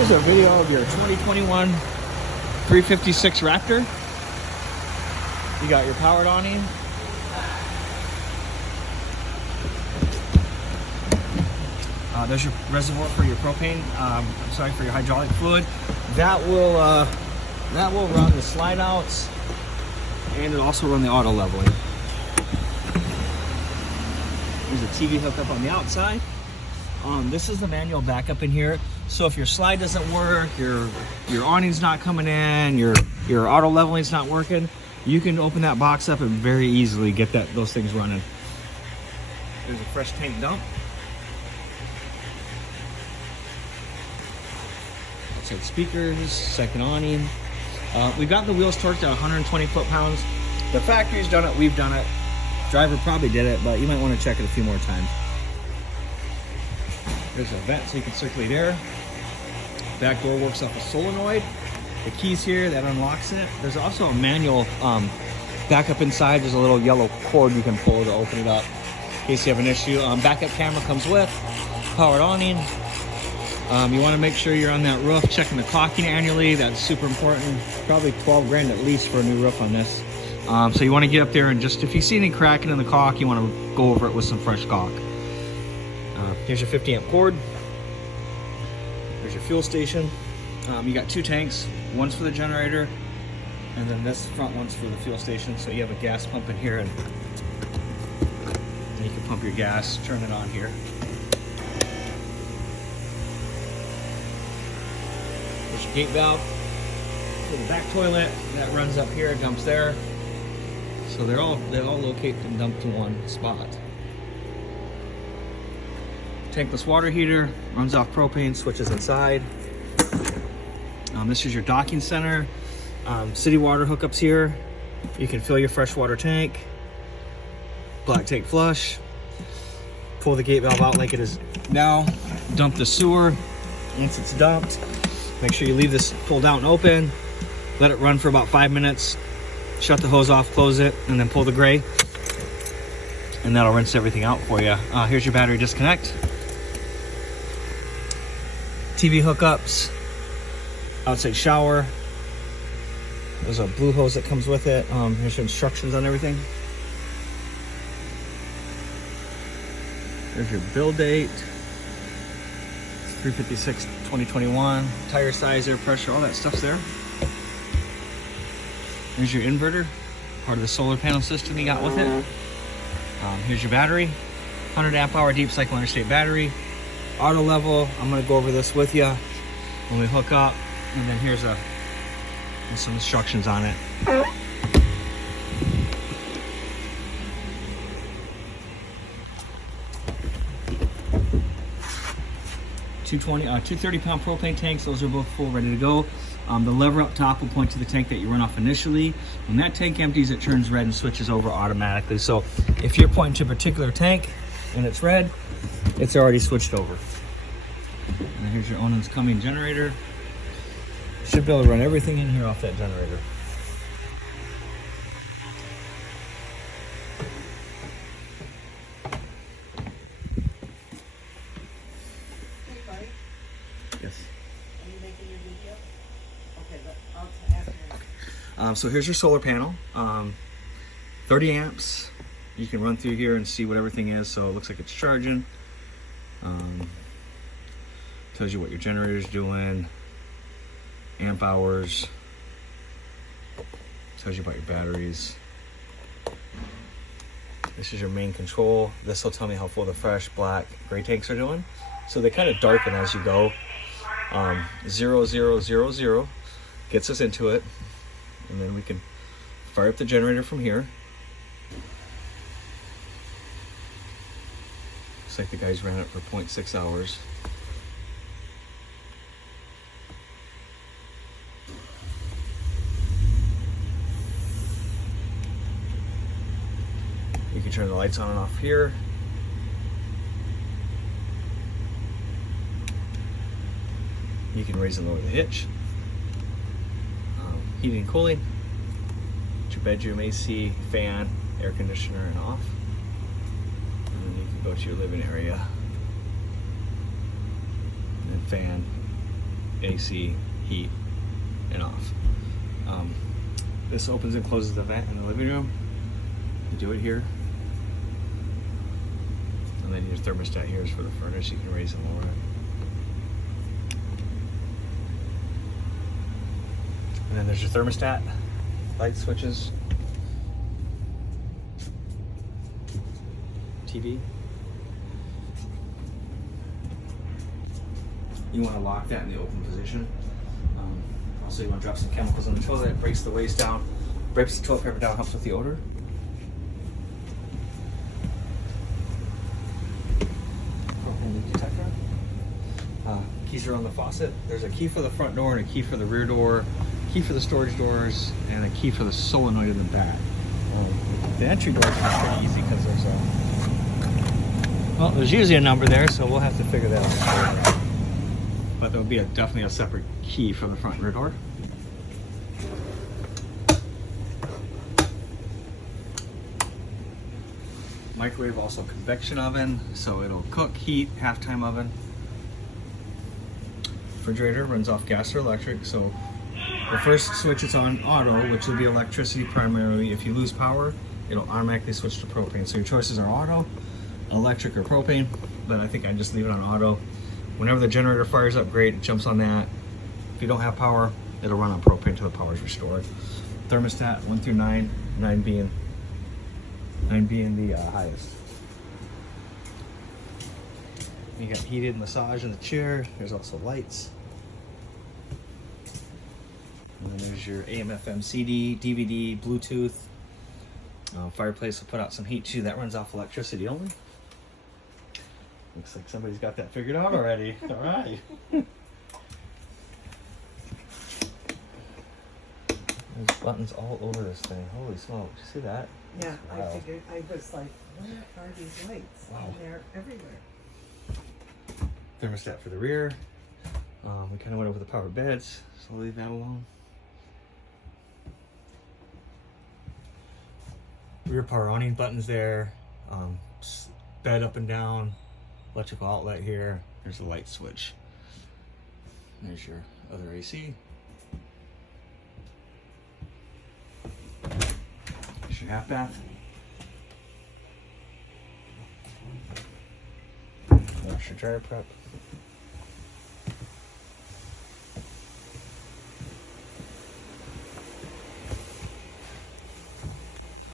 Here's a video of your 2021 356 Raptor. You got your powered awning. There's your reservoir for your propane. For your hydraulic fluid. That will run the slide outs, and it'll also run the auto leveling. There's a TV hookup on the outside. This is the manual backup in here. So if your slide doesn't work, your awning's not coming in, your auto leveling's not working, you can open that box up and very easily get those things running. There's a fresh tank dump. Outside speakers, second awning. We've got the wheels torqued at 120 foot-pounds. The factory's done it, we've done it. Driver probably did it, but you might want to check it a few more times. There's a vent so you can circulate air. Back door works off a solenoid. The keys here, that unlocks it. There's also a manual backup inside. There's a little yellow cord you can pull to open it up in case you have an issue. Backup camera comes with, powered awning. You want to make sure you're on that roof, checking the caulking annually. That's super important. Probably 12 grand at least for a new roof on this. So you want to get up there and just, if you see any cracking in the caulk, you want to go over it with some fresh caulk. Here's your 50 amp cord. There's your fuel station. You got two tanks. One's for the generator, and then this front one's for the fuel station. So you have a gas pump in here, and you can pump your gas, turn it on here. There's your gate valve for the back toilet. That runs up here, dumps there. So they all locate and dump to one spot. Tankless water heater, runs off propane, switches inside. This is your docking center. City water hookups here. You can fill your freshwater tank. Black tank flush. Pull the gate valve out like it is now. Dump the sewer. Once it's dumped, make sure you leave this pulled out and open. Let it run for about 5 minutes. Shut the hose off, close it, and then pull the gray. And that'll rinse everything out for you. Here's your battery disconnect. TV hookups, outside shower. There's a blue hose that comes with it. Here's your instructions on everything. There's your build date. 356 2021. Tire size, air pressure, all that stuff's there. Here's your inverter, part of the solar panel system you got with it. Here's your battery, 100 amp hour deep cycle interstate battery. Auto level, I'm gonna go over this with you when we hook up, and then here's some instructions on it. 230 pound propane tanks, those are both full, ready to go. The lever up top will point to the tank that you run off initially. When that tank empties, it turns red and switches over automatically. So if you're pointing to a particular tank and it's red, it's already switched over. And here's your Onan's coming generator. Should be able to run everything in here off that generator. Yes. Are you making your video? Okay, I'll ask you. So here's your solar panel. 30 amps. You can run through here and see what everything is. So it looks like it's charging. Tells you what your generator's doing. Amp hours. Tells you about your batteries. This is your main control. This will tell me how full the fresh, black, gray tanks are doing. So they kind of darken as you go. 0, 0, 0, 0 gets us into it. And then we can fire up the generator from here. Looks like the guys ran it for 0.6 hours. You can turn the lights on and off here. You can raise and lower the hitch. Heating and cooling. Your bedroom AC, fan, air conditioner, and off. And then you can go to your living area. And then fan, AC, heat, and off. This opens and closes the vent in the living room. You do it here. And then your thermostat here is for the furnace. You can raise and lower it. And then there's your thermostat, light switches, TV. You want to lock that in the open position. Also, you want to drop some chemicals on the toilet. It breaks the waste down, breaks the toilet paper down, helps with the odor. Propane leak detector. Keys are on the faucet. There's a key for the front door and a key for the rear door, key for the storage doors, and a key for the solenoid in the back. The entry doors are pretty easy because there's there's usually a number there, so we'll have to figure that out. But there'll be definitely a separate key for the front and rear door. Microwave, also convection oven, so it'll cook, heat, half-time oven. Refrigerator runs off gas or electric, so the first switch is on auto, which will be electricity primarily. If you lose power, it'll automatically switch to propane. So your choices are auto, electric, or propane, but I think I just leave it on auto. Whenever the generator fires up, great, it jumps on that. If you don't have power, it'll run on propane until the power is restored. Thermostat 1 through 9, 9 being the highest. You got heated massage in the chair. There's also lights. And then there's your AM/FM CD, DVD, Bluetooth. Fireplace will put out some heat too. That runs off electricity only. Looks like somebody's got that figured out already. All right. There's buttons all over this thing. Holy smokes. You see that? Yeah, Wow. I figured, I was like, where are these lights? Wow. And they're everywhere. Thermostat for the rear. We kind of went over the power beds, so I'll leave that alone. Rear power awning buttons there. Bed up and down. Electrical outlet here. There's a light switch. There's your other AC. There's your half bath. There's your dryer prep.